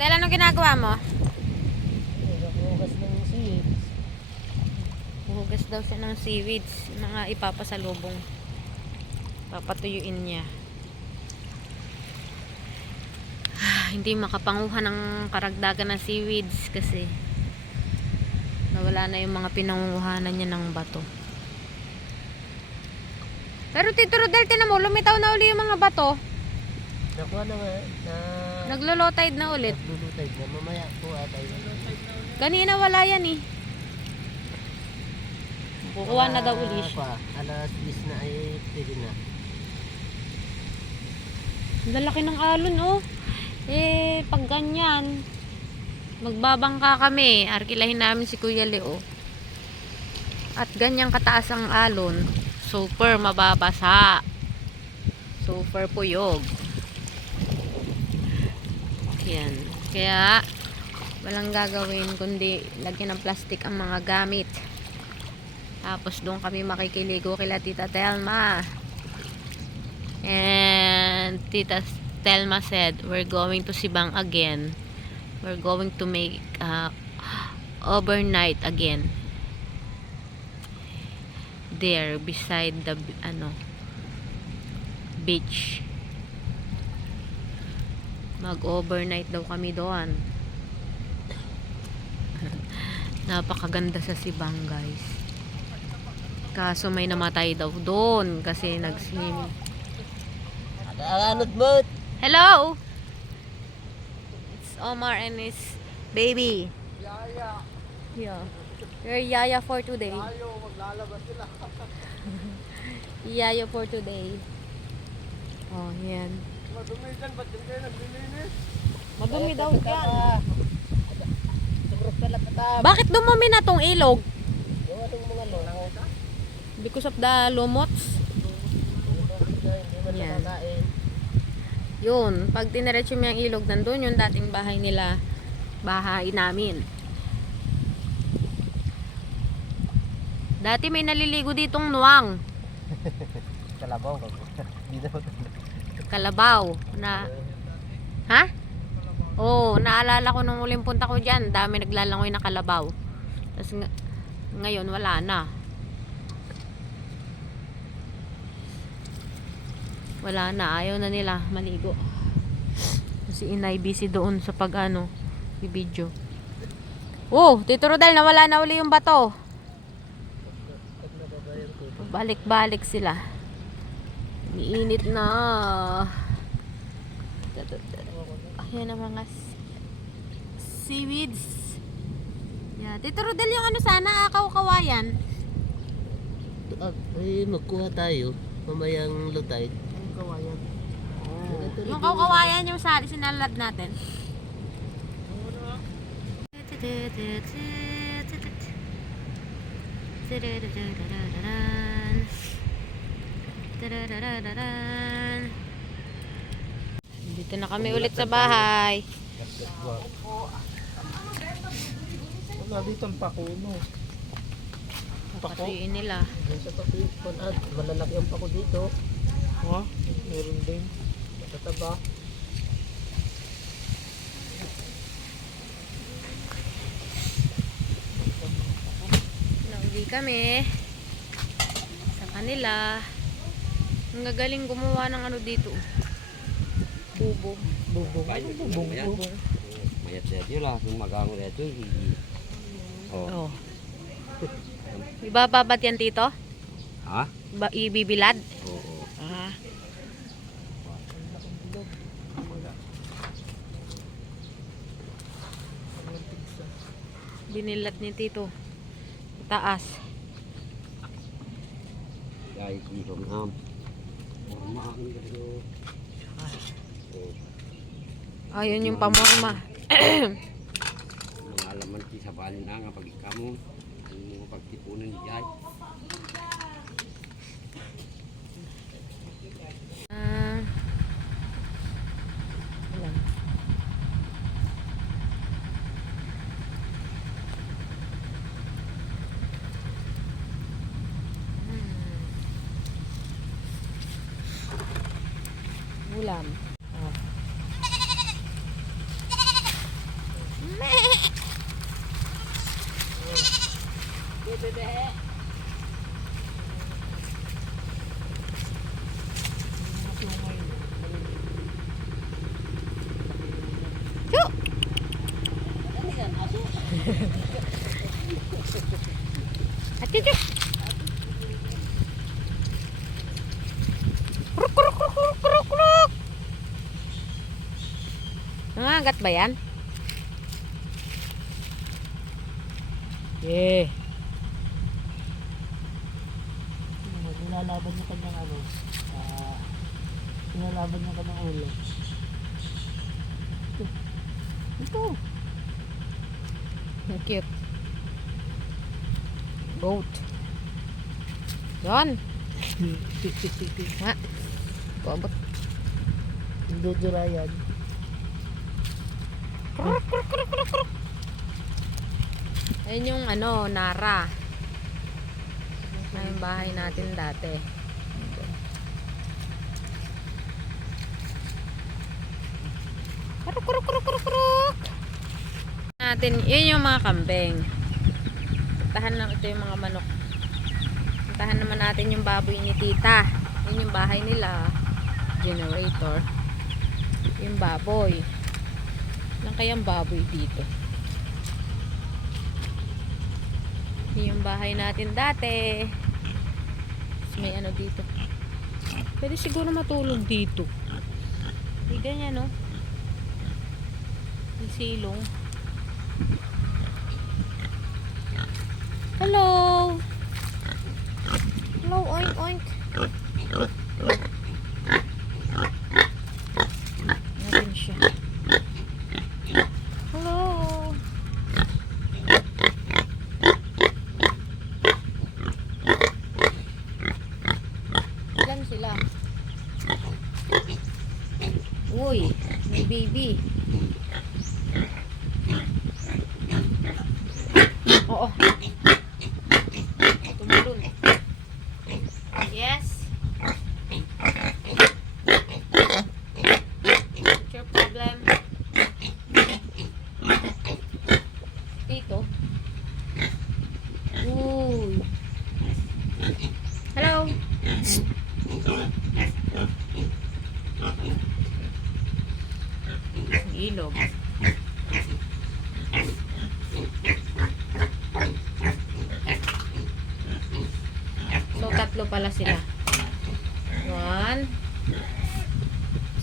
Dahil anong ginagawa mo? Hugas ng seeds. Hugas daw siya ng seaweeds. Mga ipapasalubong. Papatuyuin niya. Hindi makapanguha ng karagdagan ng seaweeds kasi nawala na yung mga pinangunguhanan niya ng bato. Pero Tito Rodel, tinan mo, lumitaw na uli yung mga bato. Nakuha na nga. Naglo-low tide na ulit. Naglulutay na. Mamaya po atay. Kanina wala yan eh. Kukuha na daw uli siya. Alas 10 na ay pwede na. Ang lalaki ng alon oh. Eh, pag ganyan, magbabangka kami. Arkilahin namin si Kuya Leo. At ganyang kataas ang alon, super mababasa. Super puyog. Yan. Kaya, walang gagawin kundi lagyan ng plastic ang mga gamit. Tapos doon kami makikiligo kila Tita Telma. And Tita Telma said, we're going to Sibang again. We're going to make overnight again. There, beside the beach. Mag-overnight daw kami doon. Napakaganda sa Sibang, guys. Kaso may namatay daw doon kasi nag-swimming. Anod mo. Hello! It's Omar and his baby. Yaya. Yeah. You're Yaya for today. Tayo, maglalabas sila. Yaya for today. Oh, yan. Madumi dyan, ba't din kayo naglilinis? Madumi daw yan. Tumurok pala patap. Bakit dumumi na tong ilog? Yung atong mga longota. Because of the lumots? Hindi man Yan. nakakain. Yun. Pag tiniretso mo yung ilog, nandun yung dating bahay nila. Bahay namin. Dati may naliligo ditong nuwang. Kalabaw ka po. Kalabaw. Na, ha? Oo, naalala ko nung uling punta ko dyan. Dami naglalangoy na kalabaw. Tapos ngayon wala na. Wala na, ayaw na nila maligo. Si Inay busy doon sa i-video. Oh, Tito Rodel, nawala na uli yung bato. Balik-balik sila. Iinit na. Ayan ang mga seaweeds. Yeah. Tito Rodel, yung sana, kawayan. Ay, magkuha tayo. Mamayang lutay. Kawayan. Oh. Yung kawayan yung sinalad natin. Dito na kami ulit sa bahay. Wala dito ang pakuno. Papatuyuin nila. Sa pakuno, malalaki ang pako dito. Ha? Meron din. Tataba. Nauwi kami sa kanila. Ang gagaling gumawa ng dito. Bubong. Bubong. Bubong. Mayat-yat yun lah. Sumagango na ito. Oh. Ibababat yan, Tito? Ha? Ibibilad? Oo. Ah. Binilat ni Tito. Taas. Guys, dito na. Maaakin ka dito. Ayun yung pamorma. Ang alaman ki sa balin na nga pag ikamo. Ang mga pagtipunan ni Jai. Alam. Ulam. Oh. Bebe. Yo. Ati. Kruk kruk kruk kruk kruk kruk. Nangagat ba yan? Yeah. Nilalaban niya kanyang nilalaban niya kanyang ulo. Ito. Ang cute. Goat. Yan. Ha? Babot. Hindi dura yan. Kruk kruk kruk kruk kruk. Ayun yung Nara. Na yung bahay natin dati. Kruk kruk kruk kruk kruk. Natin, yun yung mga kambing. Puntahan lang ito yung mga manok. Puntahan naman natin yung baboy ni tita. Yun yung bahay nila. Generator. Yung baboy. Lang kayang baboy dito. Yun yung bahay natin dati. Tapos may dito. Pwede siguro matulog dito. Hindi ganyan, no? May silong. Hello! Hello, oink oink. Natin siya. Hello! Ilan sila? Uy, may baby. Oo. Tumalun. Yes. What's your problem? Dito. Uy. Hello. Ilog. So, tatlo pala sila. 1,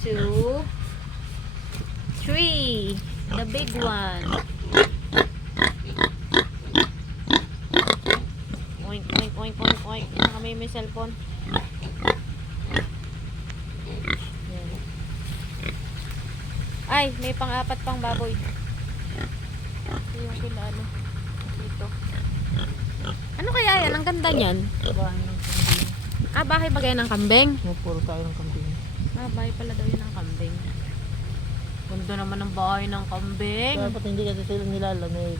2, 3. The big one. Oink, oink, oink, oink, oink. Kami may cellphone. Yan. Ay, may pang-apat pang baboy. Ito yung dito. Ano kaya yan? Ang ganda niyan. Bahay ng kambing. Ah, bahay ba kaya ng kambing? Puro tayo ng kambing. Ah, bahay pala daw yun ng kambing. Ganda naman ng bahay ng kambing. Dapat hindi kasi sila nilalamig.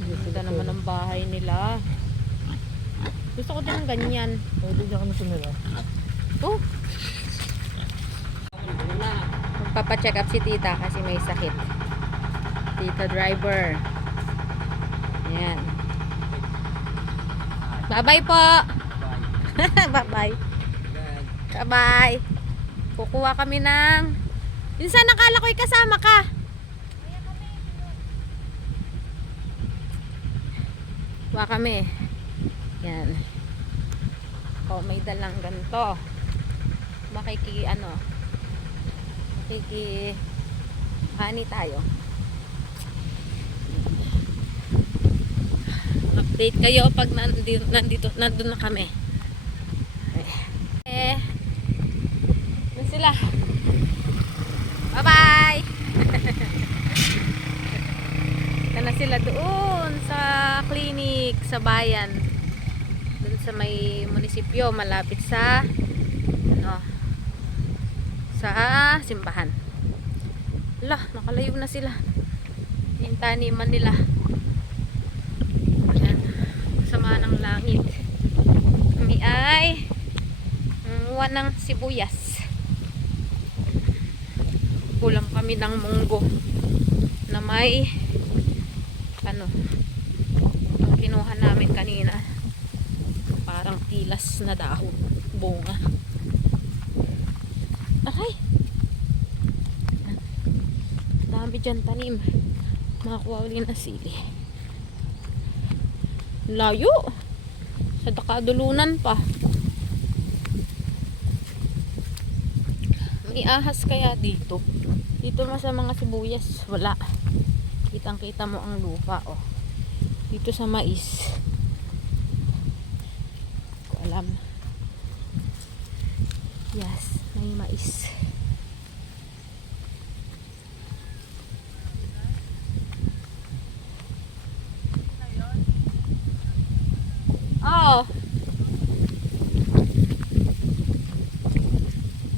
Ganda naman ng bahay nila. Gusto ko din ng ganyan. Pwede dyan kami tumira. Oh! Magpapacheck up si tita kasi may sakit. Tita driver. Ayan. Bye-bye po! Bye-bye. Bye-bye. Kukuha kami ng... Minsan nakala ko'y kasama ka. Kuha kami. Yan. O, may dalang ganito. Hani tayo. Update kayo pag nandun na kami. Ano sila? Bye-bye! Ito na sila doon sa clinic, sa bayan. Doon sa may munisipyo, malapit sa sa simbahan. Ala, nakalayo na sila. Yung taniman nila. Ayan, sama ng langit. Kami ay nanguha ng sibuyas. Kulang kami ng munggo. na may ano, ang kinuha namin kanina. Parang pilas na dahon. Bunga. Aray! Dami dyan tanim. Makakuha uli na sili. Layo! Sa dakadulunan pa. May ahas kaya dito? Dito mas sa mga sibuyas. Wala. Kitang kita mo ang lupa. Oh. Dito sa mais. Hindi ko alam. Yes, may mais. Oh.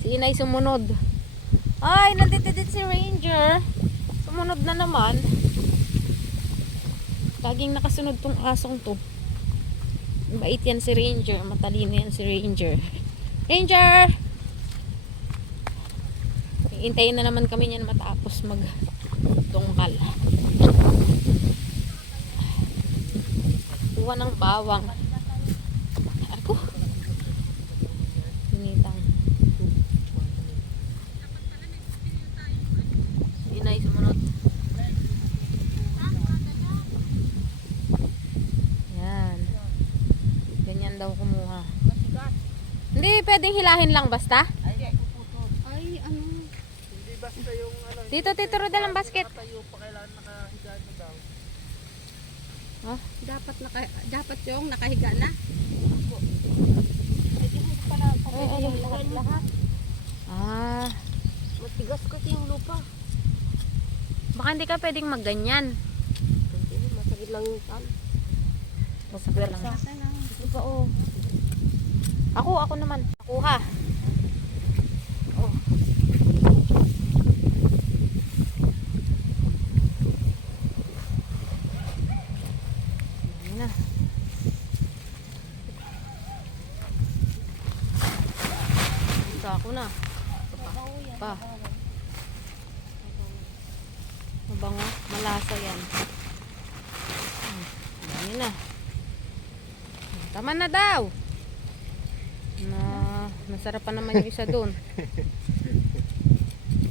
Si Inay sumunod. Ay, nandito din si Ranger. Sumunod na naman. Laging nakasunod tong asong to. Bait yan si Ranger. Matalino yan si Ranger. Ranger! Iintayin na naman kami niyan matapos magtungkal. Kuha ng bawang. Ako. Pinitang. Inay sumunod. Yan. Ganyan daw kumuha. Hindi, pwedeng hilahin lang basta. Ay, ano? Hindi basta yung ano. Dito, Tito Rodel ang basket. Tayo pa kailangan nakahiga na daw. Oh, Dapat yung nakahiga na. lahat. Ah, Matigas kasi yung lupa. baka hindi ka pwedeng magganyan. Hindi, masakit lang yung pan. Masakit lang. Sasa lang. Diba, oh. Ako naman. Nakuha. Oh. Ayan na. Ito ako na. Pa. Mabango. Malasa yan. Dami na. Tama na daw. Masarap pa naman yung isa doon.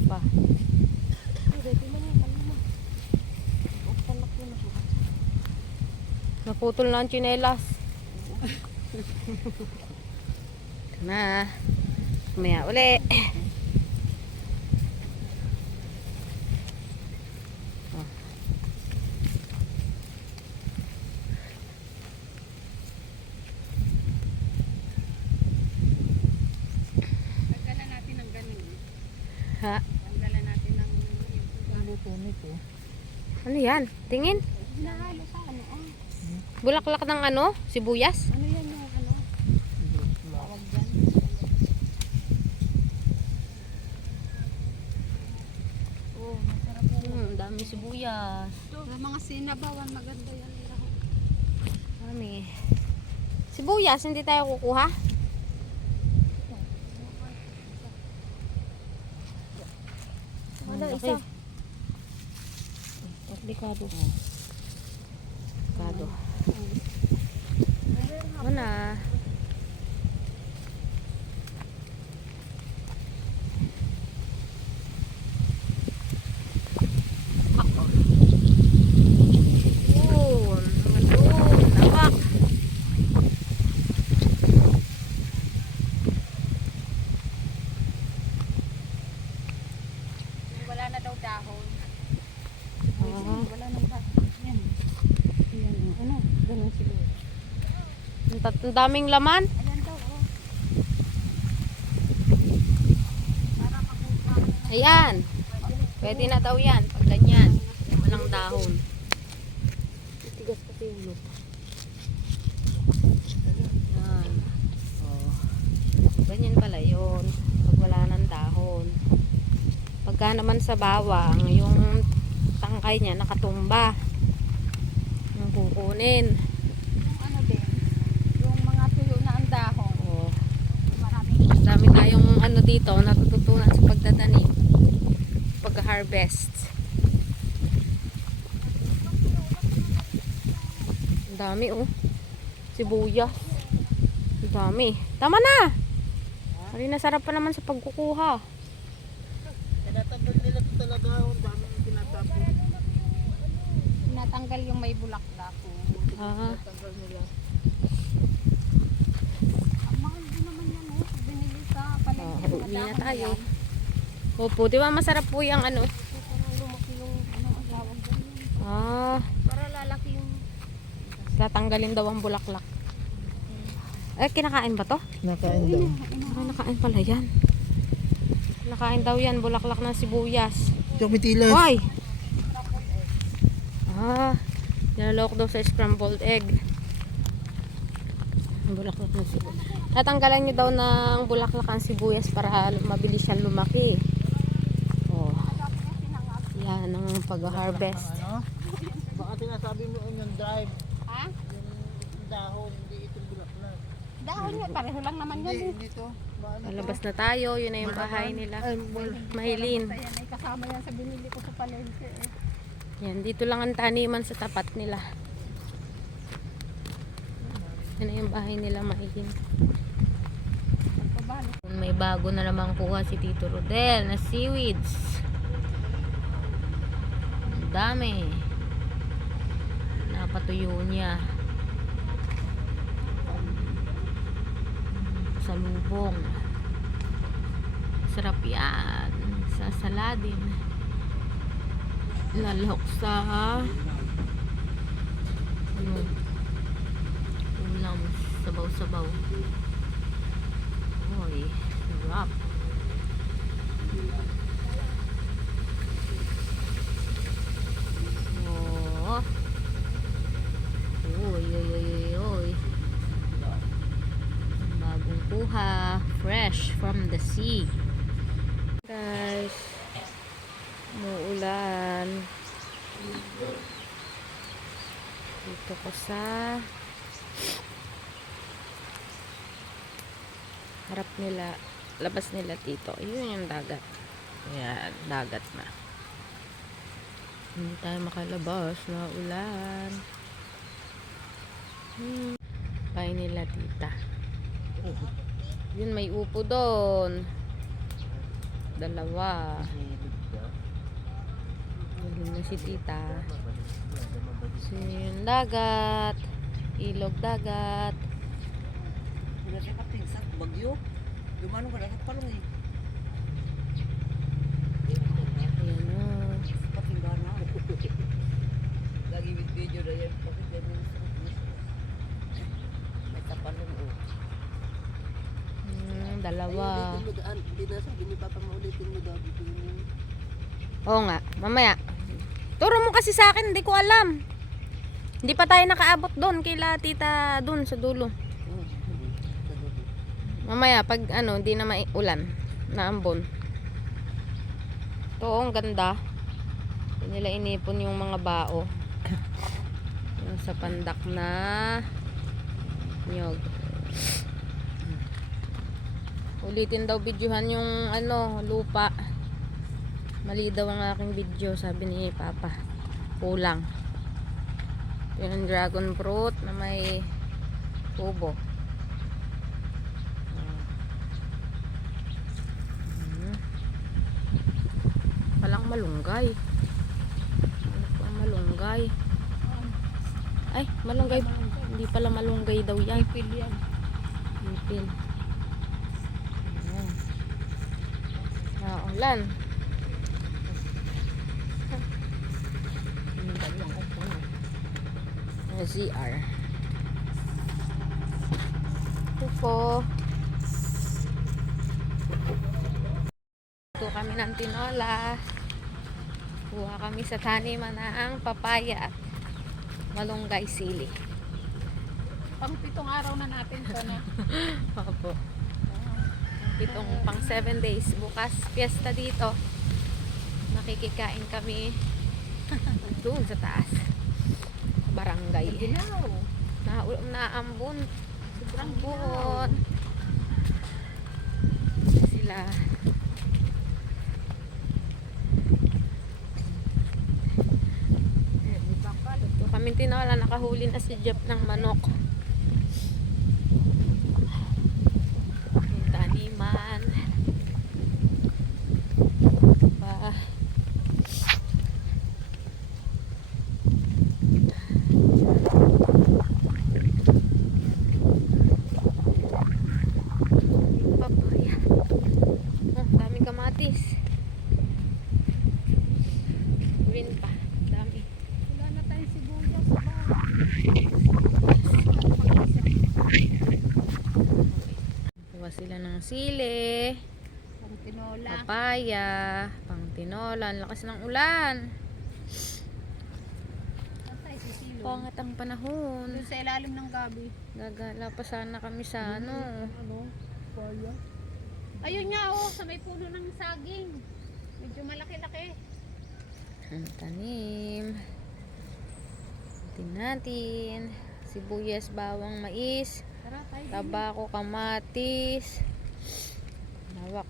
Pa. Naputol na ang tsinelas. Ito na. Kumaya uli. Oh. Tanggalan natin ng ganun. Ha? Tanggalan natin ng Luto nito. Ano yan? Tingin? hinahalo sa ano. Bulaklak ng ano? Sibuyas? Ano yan yung ano? Tawag dyan. Oh, masarap po. Dami sibuyas. Sa mga sinabawan, maganda yan. Dami. Sibuyas, hindi tayo kukuha? Wala, Ang isa. laki. Delikado. Delikado. Ano na? Yun. Nandun. Nawak. Wala na daw dahon. Ah. Wala nang dahon. Yan. Yan. Ano? Ganun siguro. Ang daming laman. Ayan daw, oh. Ayan. Pwede na daw yan. Pag ganyan. Walang dahon. Tigas kasi yung lupa. Yan. Oh. Ganyan pala yun. Pag wala ng dahon. Pagka naman sa bawang, yung tangkay niya nakatumba. Yung kukunin. Yung ano din, yung mga tuyo na ang dahon. Oh. Maraming Dami tayong ano dito natututunan sa pagtatanim. Pag-harvest. Ang dami oh. Sibuyas. Ang dami. Tama na! Marina, sarap pa naman sa pagkukuha. Tinatanggal nila ito talaga. Ang dami yung tinatapon. Tinatanggal yung may bulaklak. Ah. Tinatanggal nila. Ang mahal din naman yan oh. Pag binili sa palengke. Uwi na tayo. Opo, di ba masarap po yung ano? Parang lumaki yung ano, ang lawag dyan. Ah, Para lalaki yung tatanggalin daw ang bulaklak. Eh, kinakain ba to? Nakain daw. Ah, nakain pala yan. Nakain daw yan, bulaklak ng sibuyas. Chokmitilas. Why? Ah, nilalawak daw sa scrambled egg. Ang bulaklak ng sibuyas. Tatanggalan nyo daw ng bulaklak ang sibuyas para mabilis siyang lumaki. Oh. Yan ang pag-harvest. Ano? Baka sinasabi mo yung drive. ha? Yung dahon, hindi itong bulaklak. Dahon yun, pareho lang naman yun. Hindi to. Maano to? Palabas na tayo, yun na yung bahay nila. Ay, wala. Mahilin. Ayan ay kasama yan sa binili ko sa palengke eh. Yan, dito lang ang taniman sa tapat nila. Yan na yung bahay nila, Mahilin. Pabalik. May bago na naman kuha si Tito Rodel na seaweeds. Ang dami. Napatuyo niya. Sa lubong. Sarap yan. Sa saladin. Lalahok sa ano, ulam. Sabaw-sabaw. Oy, sarap. Oh. Oy, oy, oy, oy, oy. Bagong kuha. Fresh from the sea. Guys, umuulan. Dito ko sa harap nila, labas nila dito. Yun yung dagat. Ayan, dagat na. Hindi tayo makalabas na ulan. Bahay nila tita. Yun, may upo doon. Dalawa. Yun na si tita. So, yung dagat. Ilog dagat. Wala siya kapinsak. Bagyo. Dumanong ka dapat palong eh. Ayan o. Patinggan na. Lagi video na yan. Pakinggan mo sa may tapalong o. Dalawa. Hindi na sabi ni Papa maulitin mo daw. Oo nga, mamaya. Turo mo kasi sa akin, hindi ko alam. Hindi pa tayo nakaabot doon, kila tita doon sa dulo. Mamaya, pag ano, hindi na maulan, naambon. Ito, ang ganda. Hindi nila inipon yung mga bao. Yung sa pandak na nyog. Ulitin daw videohan yung ano, lupa. Mali daw ang aking video, sabi ni Papa. Kulang. Yung dragon fruit na may tubo. Palang malunggay. Palang malunggay. Ay, malunggay. Hindi pala malunggay daw yan. Pil yan. Ipil. Ayan. Naulan. CR. Ito po. Ito kami ng tinola. Kuha kami sa taniman ng papaya at malunggay sili. Pang 7 araw na natin to na. Opo. Itong pang 7 days. Bukas, fiesta dito. Makikikain kami doon sa taas. Barangay. Ginaw. Naambon. Sobrang buhon. Sila. Ito kami tinola, nakahuli na si Jeff ng manok. Yung taniman. Pa. Papaya. Oh, daming kamatis. Green pa. Dami. Wala na tayong sibuyas sa bahay. Kuha sila ng sili, Pang tinola. papaya, pang tinola. Ang lakas ng ulan. Patay si Silo. Pangat ang panahon. Doon sa ilalim ng gabi. Gagala pa sana kami sa ano. Ano? Paya? Ayun nga oh, sa may puno ng saging. Medyo malaki-laki. Ang tanim. Tingnan natin. Sibuyas, bawang, mais, Tara, tayo. tabako, kamatis. Lawak.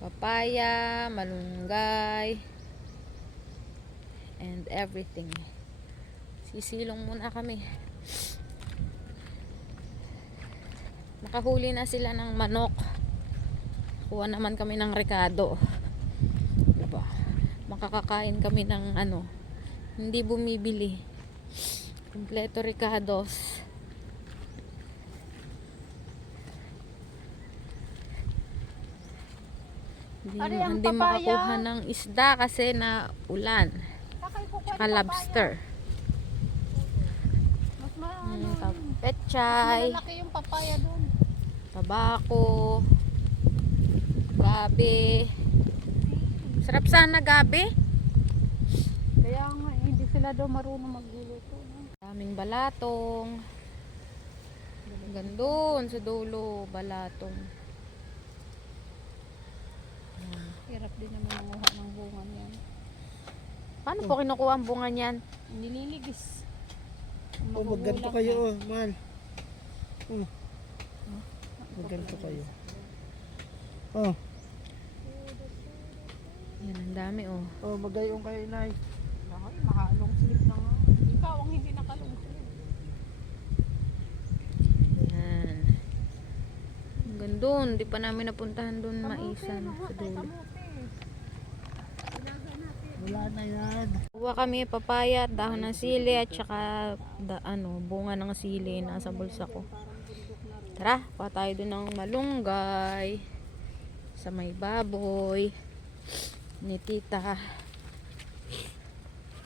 Papaya, malunggay. And everything. Sisilong muna kami. Nakahuli na sila ng manok. Kuha naman kami ng rekado. Diba? Makakakain kami ng ano. Hindi bumibili. Kompleto recados. Ari, ang Hindi papaya. makakuha ng isda kasi na ulan. Sakay ko Tsaka lobster. Mas maano. Pechay. Malaki yung papaya doon. Tabako. Gabi. Sarap sana gabi. Kaya nga, hindi sila daw marunong magluluto. No? Daming balatong. Gandun sa dulo, balatong. Hirap din naman manguha ng bunga niyan. Paano po kinukuha ang bunga niyan? Nililigis. Oh, magganto kayo, oh, mahal. Magganto kayo. Oh, Yan, ang dami oh. oh, magayong kayo, Nay. Ay, makalong slip na nga. Ikaw ang hindi nakalong slip. Yan. Ang gandun, di pa namin napuntahan doon maisan sa dulo. Wala na yan. Kuha kami papaya, dahon ng sili at saka bunga ng sili nasa bulsa ko. Tara, kuha tayo doon ng malunggay sa may baboy ni tita.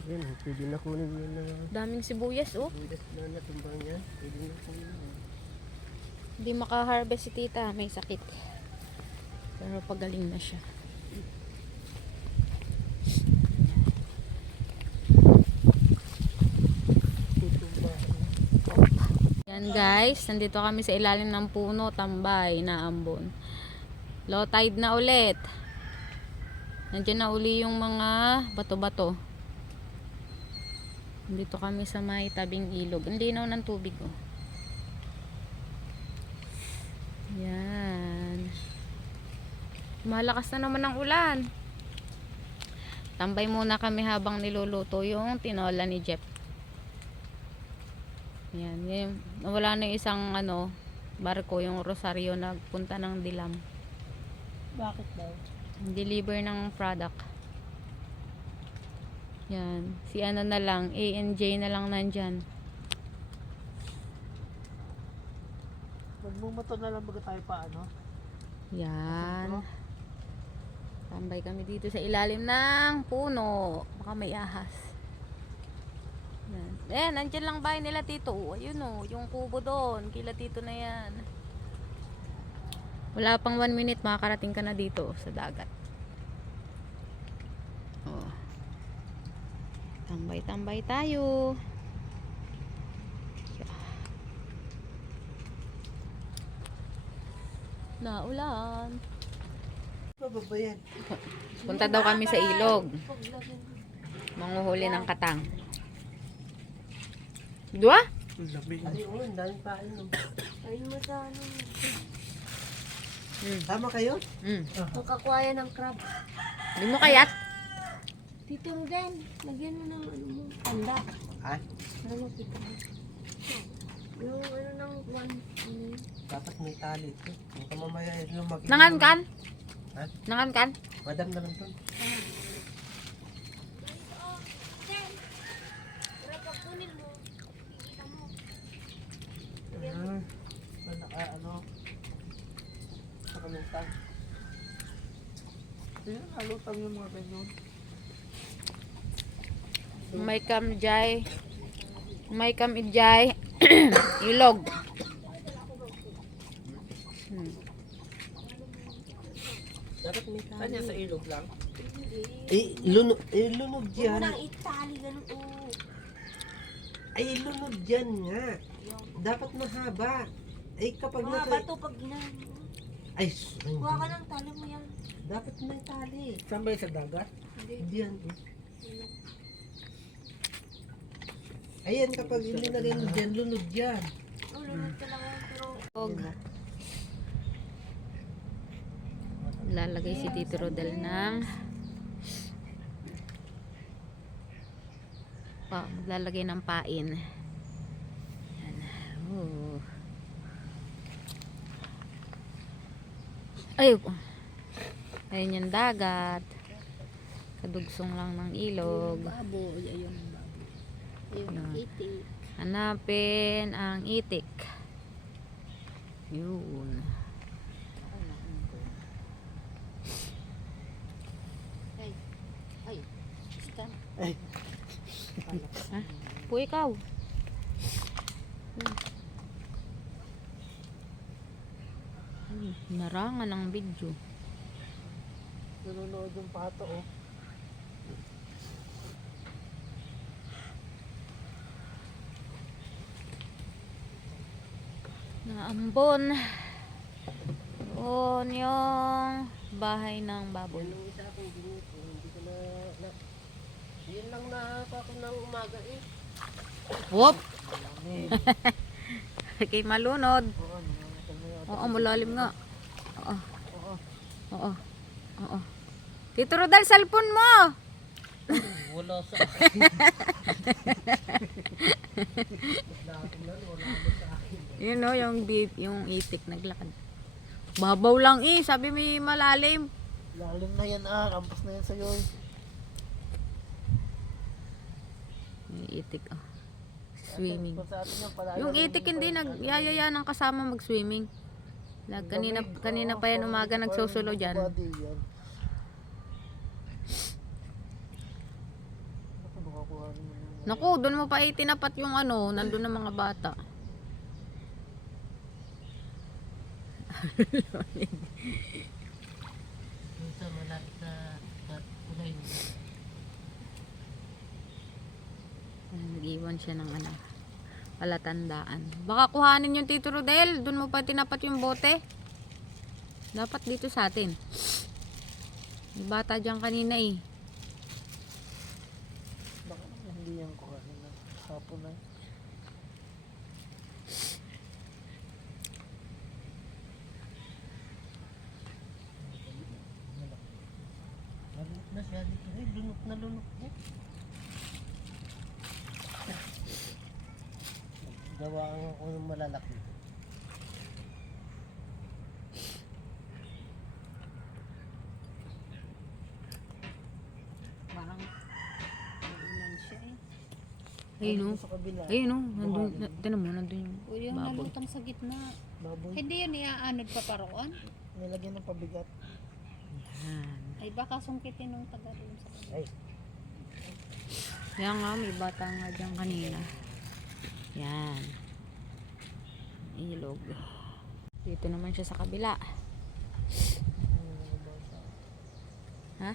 Yan, pwede na kunin yun na. Daming sibuyas oh. Budas na natumbang yan. Pwede na kunin. Hindi maka-harvest si tita, may sakit. Pero pagaling na siya. Yan guys, nandito kami sa ilalim ng puno, tambay na ambon. Low tide na ulit. Nandiyan na uli yung mga bato-bato. Nandito kami sa may tabing ilog. Ang linaw ng tubig oh. Yan. Malakas na naman ang ulan. Tambay muna kami habang niluluto yung tinola ni Jeff. Yan, wala na isang barko, yung Rosario nagpunta ng Dilam. Bakit daw? Deliver ng product. Yan, si na lang, A&J na lang nandyan. Magmumotor na lang baga tayo pa, ano? Yan. Tambay kami dito sa ilalim ng puno. Baka may ahas. Yan. Eh, nandyan lang bahay nila tito. Ayun o, yung kubo doon. Kila tito na yan. Wala pang 1 minute, makakarating ka na dito sa dagat. Oh. Tambay-tambay tayo. Naulan. Pababayan. Punta daw kami sa ilog. Manguhuli ng katang. Dua? Ang lamig. Ay, oo, ang daming pain. Ayun mo sa ano. Tama kayo? Mm. Magkakuha ng crab. Hindi mo kayat? Tito Rodan, lagyan mo ng ano mo, tanda. Ay, Para makita mo. Yung ano ng one, dapat may tali ito. Baka mamaya lumaki. Nangankan? Ha? Nangankan? Madam na lang to. para pag kunin mo, kikita mo. Ano? Sa kamintang. Ayun, halutang yung mga ganyan. May kamjay. May kamijay. Ilog. Dapat may tali. Kanya sa ilog lang? Hindi. Lunod Huwag mo dyan. nang itali, ganun o. Ay, lunod dyan nga. Dapat mahaba. Ay, kapag Mga bato pag ginawa mo. Ay, Kuha ka ng tali mo yan. dapat may tali. Saan ba sa dagat? Hindi. Diyan. Ayan, kapag ilinagay mo dyan, lunod dyan. Oh, lunod ka lang yan, pero Lalagay si Tito Rodel ng lalagay ng pain. Yan. Oh. Ay, ayun yung dagat. Kadugsong lang ng ilog. Baboy, ayun ang baboy. Ayun ang Yan. itik. Hanapin ang itik. Yun. Ay, basta. Ha? Po ikaw. Ay, narangan ang video. Nanonood yung pato, oh. Naambon. Doon yung bahay ng baboy. Yung isa akong ginito, hindi ko na yun lang na ako ng umaga eh. Whoop! Malamig. Kay malunod. Oo, Oo, malalim nga. Oo. Oo. Oo. Oo. Tito Rodel, cellphone mo! Wala sa akin. Wala mo sa akin. Yun o, yung itik naglakad. Babaw lang eh, sabi may malalim. Lalim na yan ah, lampas na yan sa'yo eh. Yung itik oh. Swimming. Kung sa atin yan, pala, Yung itik hindi nagyayaya ng kasama mag-swimming. Kanina pa yan umaga nagsusulo dyan. Naku, doon mo pa itinapat yung ano, nandun ng mga bata. Minsan malapit na kulay mo. Nag-iwan siya ng ano, palatandaan. Baka kuhanin yung Tito Rodel, doon mo pa tinapat yung bote. Dapat dito sa atin. May bata dyan kanina eh. Baka naman hindi yan kuhanin na hapon na. Malunok na siya dito. Eh, lunok na lunok po. Gawa ko ng malalaki. Parang naulan siya eh. Ayun o. Sa kabila. Ayun o. Tinan mo, nandun yung O yung baboy. nalutang sa gitna. Baboy. Hindi yun iaanod pa paroon. Nilagyan ng pabigat. Yan. Ay baka sungkitin ng taga doon sa kanila. Ay, Yan nga, may bata nga dyan kanina. Yan. Ilog. Dito naman siya sa kabila. Ha?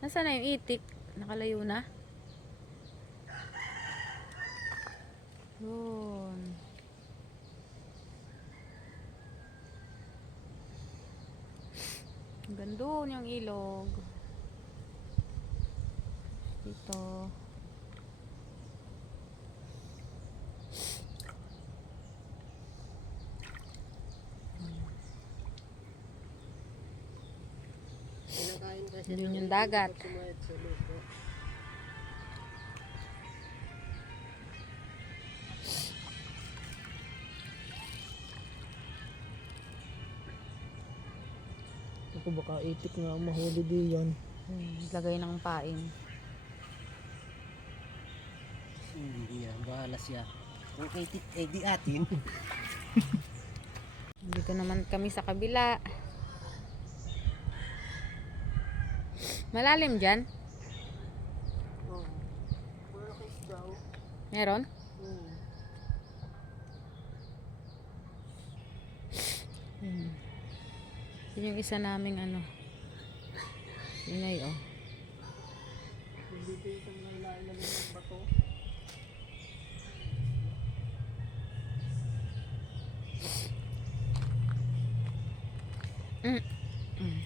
Nasaan na yung itik? Nakalayo na? Yun. Gandun yung ilog. Dito. kinakain kasi Yun yung dagat. sumayad Ako baka itik nga ang mahuli di yan. Lagay ng pain. Hindi yan, bahala siya. Kung itik, eh di atin. Dito naman kami sa kabila. Malalim dyan? Oo. Wala kayo daw. Meron? Yun yung isa naming ano. Inay oh. Dito yung mga ilalim ng bato. Mm. Mm.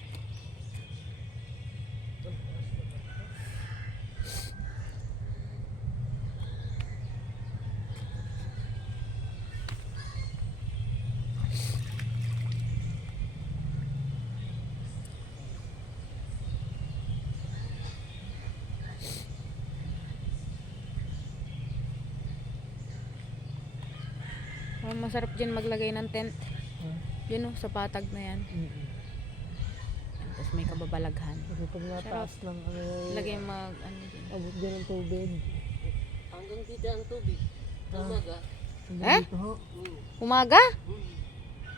Oh, masarap dyan maglagay ng tent. Yun oh, sa patag na yan. Tapos may kababalaghan. Kasi pag nataas ng ano, Lagay mag ano dyan. abot dyan ang tubig. Hanggang dito ang tubig. Umaga. Eh? Dito ho. Umaga?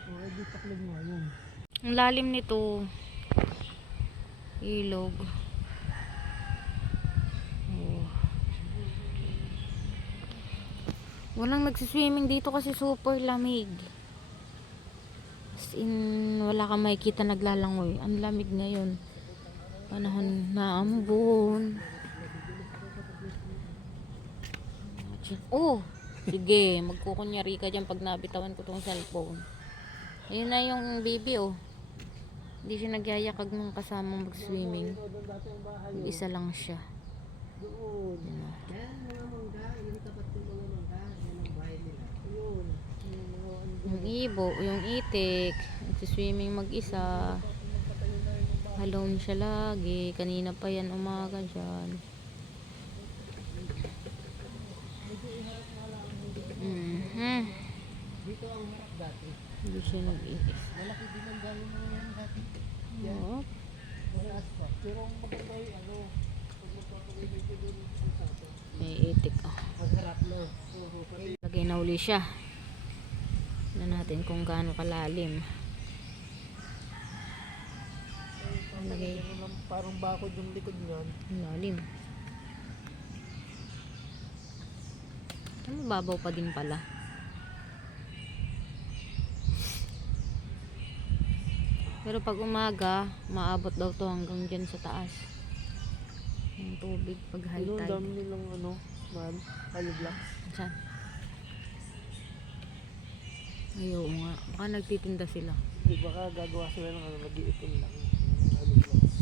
Oh, di taklog mo yun. Ang lalim nito. Ilog. Oh. Walang nagsiswimming dito kasi super lamig. As in, wala kang makikita naglalangoy. Ang lamig ngayon. Panahon na ambon. Oh! Sige, magkukunyari ka dyan pag nabitawan ko tong cellphone. Ayun na yung baby oh. Hindi siya nagyayakag ng kasamang mag-swimming. Isa lang siya. Doon. Yan, mga mangga. Yung tapat ng mga mangga. Yan ang bahay nila. Yun. Yung mga ano. Yung ibo, yung itik, nagsiswimming mag-isa. Alone siya lagi. Kanina pa yan umaga dyan. Dito ang harap dati. Hindi siya nag-itis. Malaki din ang galing mo yan dati. Oo. Mataas pa. Pero ang maganda yung ano, pag magpapagay dito doon sa sato. May itik. Oh. Ang harap na. Lagay na uli siya. Tignan natin kung gaano kalalim. Lagay. Ano lang, parang bakod yung likod niyan. Ang lalim. Ano, babaw pa din pala. Pero pag umaga, maabot daw to hanggang dyan sa taas. Yung tubig pag high Ano, ang tide. dami nilang ano, man, hollow blocks. Saan? Ayaw nga. Baka nagtitinda sila. Di ba ka gagawa sila ng ano, mag-iipon lang. Hollow blocks.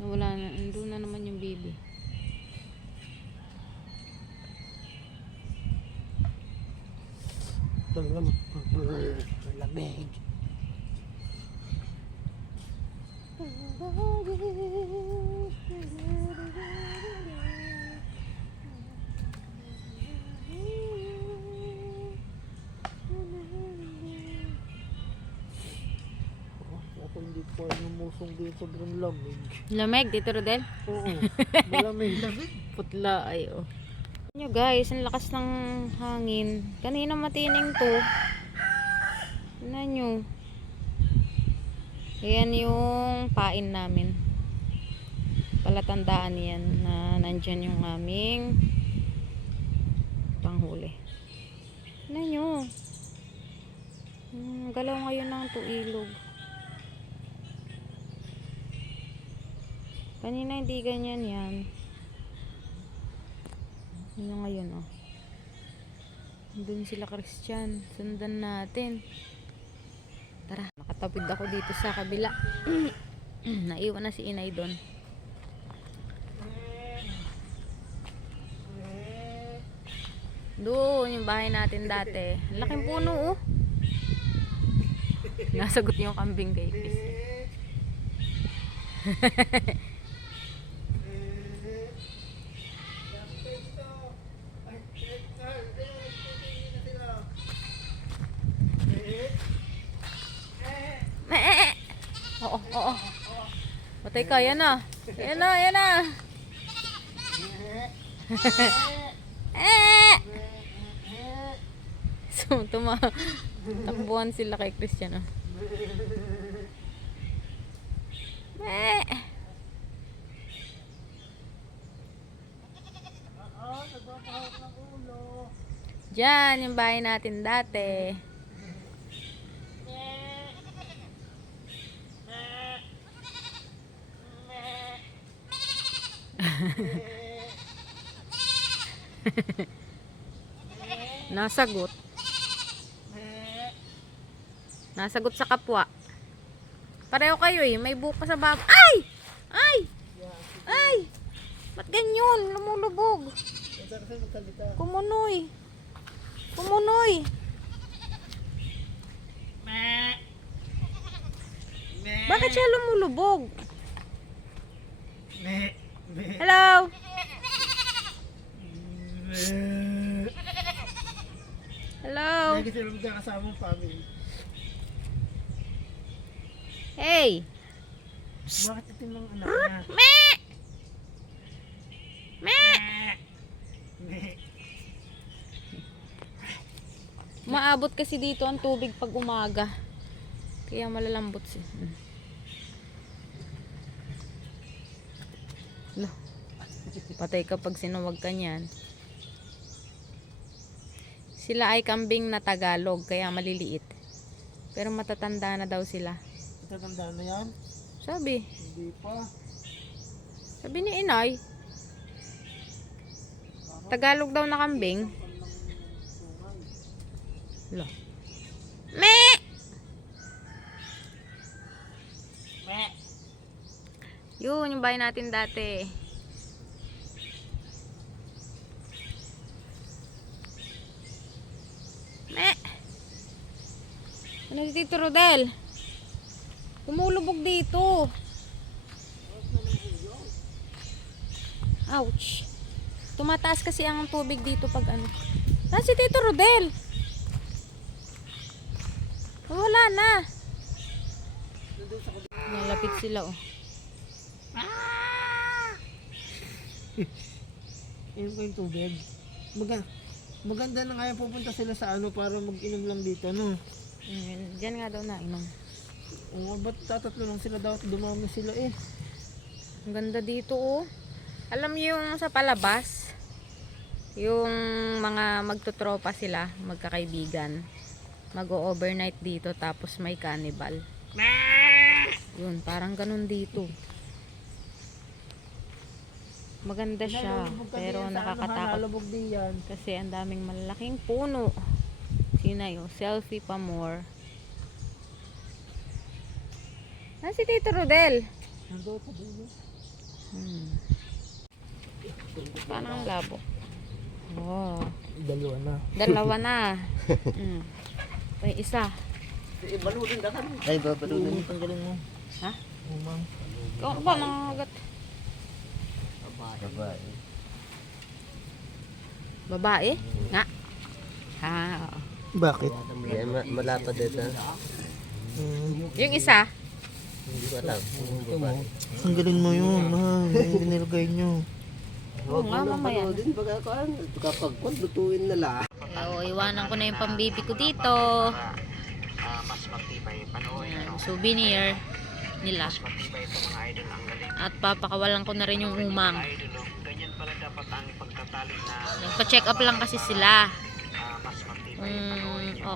Nawala na. Nandun na naman yung baby. Lamig. Ako hindi ko yung musong dito, sobrang lamig. Lamig dito, Rodel? Oo, malamig. Putla ay oh. Nyo guys, ang lakas ng hangin. Kanina matining to. Tignan nyo. Ayan yung pain namin. Palatandaan yan na nandyan yung aming panghuli. Tignan nyo. Galaw ngayon ng to ilog. Kanina hindi ganyan yan. Ano ngayon oh. Doon sila Christian. Sundan natin. Tara, nakatawid ako dito sa kabila. Naiwan na si Inay doon. Doon yung bahay natin dati. Laking puno oh. Nasagot yung kambing kay Chris. Oo, oo. Patay ka, yan na. Yan na, yan na. So, tambuhan sila kay Christian. Oh. Diyan, yung bahay natin dati. Nasagot. Nasagot sa kapwa. Pareho kayo eh. May buka sa baba. Ay! Ay! Ay! Ba't ganyan? Lumulubog. Kumunoy. Kumunoy. Bakit siya lumulubog? Hello? Hello? Lagi sila magkakasama ng family. Hey! Bakit ito yung anak niya? Me! Me! Maabot kasi dito ang tubig pag umaga. Kaya malalambot siya. Lo. Patay ka pag sinuwag ka niyan. Sila ay kambing na Tagalog, kaya maliliit. Pero matatanda na daw sila. Matatanda na yan? Sabi. Hindi pa. Sabi ni inay. Tagalog daw na kambing. Lo. Me! Yun, yung bahay natin dati. Me! Ano si Tito Rodel? Kumulubog dito. Ouch. Tumataas kasi ang tubig dito pag ano. Si Tito Rodel. Wala na. Nalapit sila oh. Inom ko yung tubig. Maganda na nga pupunta sila sa ano para mag-inom lang dito, no? Diyan nga daw na inom. Oo, ba't tatatlo lang sila daw? Dumami sila eh. Ang ganda dito oh. Alam niyo yung sa palabas, yung mga magtutropa sila, magkakaibigan, mag-o-overnight dito tapos may cannibal. Yun, parang ganun dito. Maganda siya, pero nakakatakot Nalubog din yan. kasi ang daming malalaking puno. Sinayo, selfie pa more. Si Tito Rodel. Nandito sa dulo. Paano ang labo? Oh, Dalawa na. dalawa na. May isa. Ay, babaludin. Tanggalin mo. Ha? Umang. Kung ba nangangagat? Babae. Babae? Nga? Ha. Oo. Bakit? Ay, malapad ito. Yung isa? Hindi ko alam. Babae. Tanggalin mo yun. Yung nilagay nyo. Oo nga, mamaya. Kapag lutuin na lang. Iwanan ko na yung pambibi ko dito. Ayan, souvenir nila. At papakawalan ko na rin yung umang. Nagpa-check up lang kasi sila.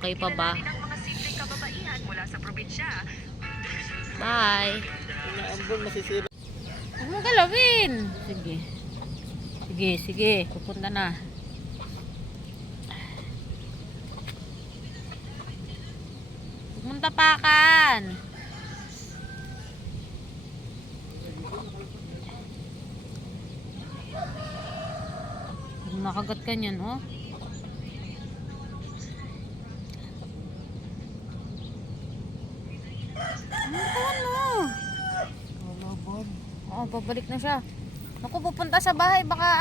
Okay pa ba? Bye. Huwag mo galawin. Sige. Sige, sige. Pupunta na. Pupunta pakan. Nakagat ka niyan, oh. Ano mo? Kalaban. Oo, babalik na siya. Naku, pupunta sa bahay. Baka